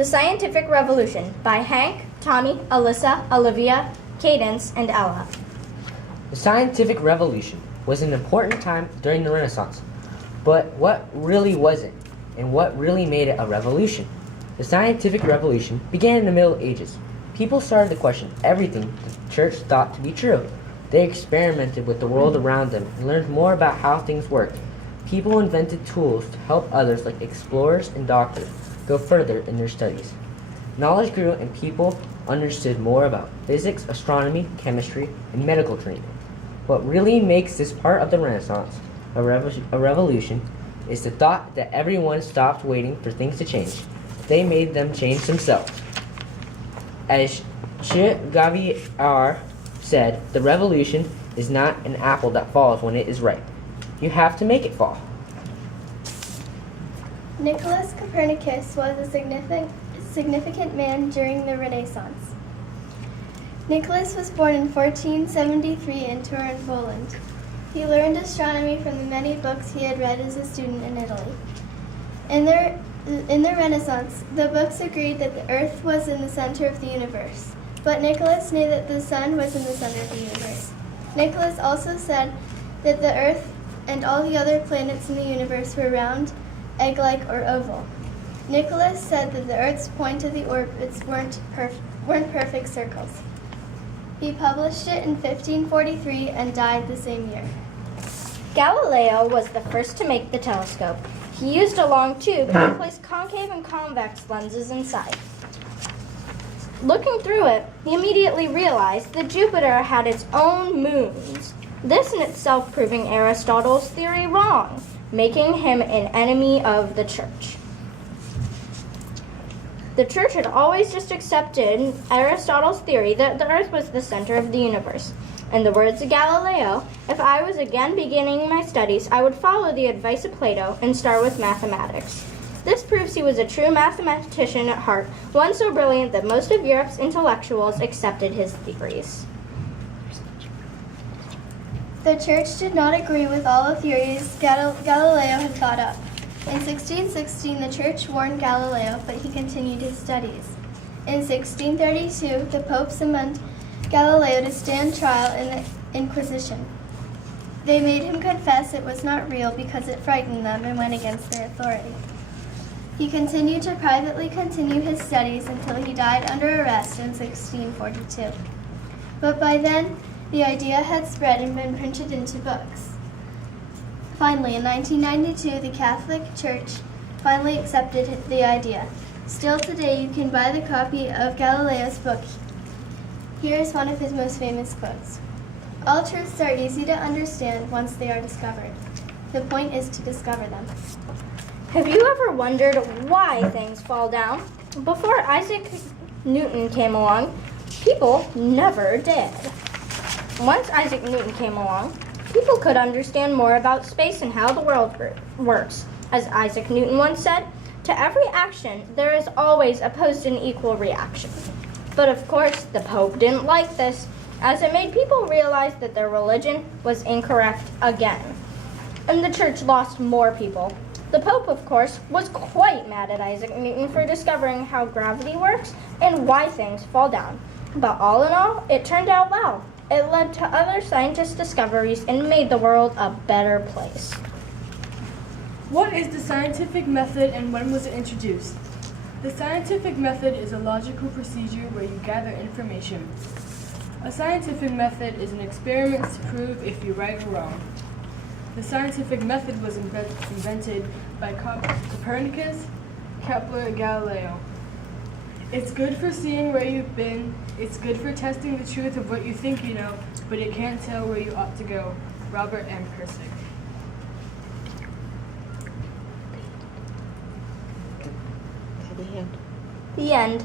The Scientific Revolution by Hank, Tommy, Alyssa, Olivia, Cadence, and Ella. The scientific revolution was an important time during the Renaissance. But what really was it, and what really made it a revolution? The scientific revolution began in the Middle Ages. People started to question everything the church thought to be true. They experimented with the world around them and learned more about how things worked. People invented tools to help others, like explorers and doctors, go further in their studies. Knowledge grew and people understood more about physics, astronomy, chemistry, and medical training. What really makes this part of the Renaissance a revolution is the thought that everyone stopped waiting for things to change. They made them change themselves. As Che Guevara said, the revolution is not an apple that falls when it is ripe. You have to make it fall. Nicholas Copernicus was a significant man during the Renaissance. Nicholas was born in 1473 in Turin, Poland. He learned astronomy from the many books he had read as a student in Italy. In the Renaissance, the books agreed that the Earth was in the center of the universe, but Nicholas knew that the sun was in the center of the universe. Nicholas also said that the Earth and all the other planets in the universe were round, egg-like, or oval. Nicholas said that the Earth's point of the orbits weren't perfect circles. He published it in 1543 and died the same year. Galileo was the first to make the telescope. He used a long tube and placed concave and convex lenses inside. Looking through it, he immediately realized that Jupiter had its own moons. This in itself proving Aristotle's theory wrong, making him an enemy of the church. The church had always just accepted Aristotle's theory that the earth was the center of the universe. In the words of Galileo, if I was again beginning my studies, I would follow the advice of Plato and start with mathematics. This proves he was a true mathematician at heart, one so brilliant that most of Europe's intellectuals accepted his theories. The church did not agree with all the theories Galileo had thought up. In 1616, the church warned Galileo, but he continued his studies. In 1632, the Pope summoned Galileo to stand trial in the Inquisition. They made him confess it was not real because it frightened them and went against their authority. He continued to privately continue his studies until he died under arrest in 1642. But by then, the idea had spread and been printed into books. Finally, in 1992, the Catholic Church finally accepted the idea. Still today, you can buy the copy of Galileo's book. Here is one of his most famous quotes. All truths are easy to understand once they are discovered. The point is to discover them. Have you ever wondered why things fall down? Before Isaac Newton came along, people never did. Once Isaac Newton came along, people could understand more about space and how the world works. As Isaac Newton once said, to every action, there is always opposed and equal reaction. But of course, the Pope didn't like this, as it made people realize that their religion was incorrect again. And the church lost more people. The Pope, of course, was quite mad at Isaac Newton for discovering how gravity works and why things fall down. But all in all, it turned out well. It led to other scientists' discoveries and made the world a better place. What is the scientific method and when was it introduced? The scientific method is a logical procedure where you gather information. A scientific method is an experiment to prove if you're right or wrong. The scientific method was invented by Copernicus, Kepler, and Galileo. It's good for seeing where you've been. It's good for testing the truth of what you think you know, but it can't tell where you ought to go. Robert M. Pirsig. The end.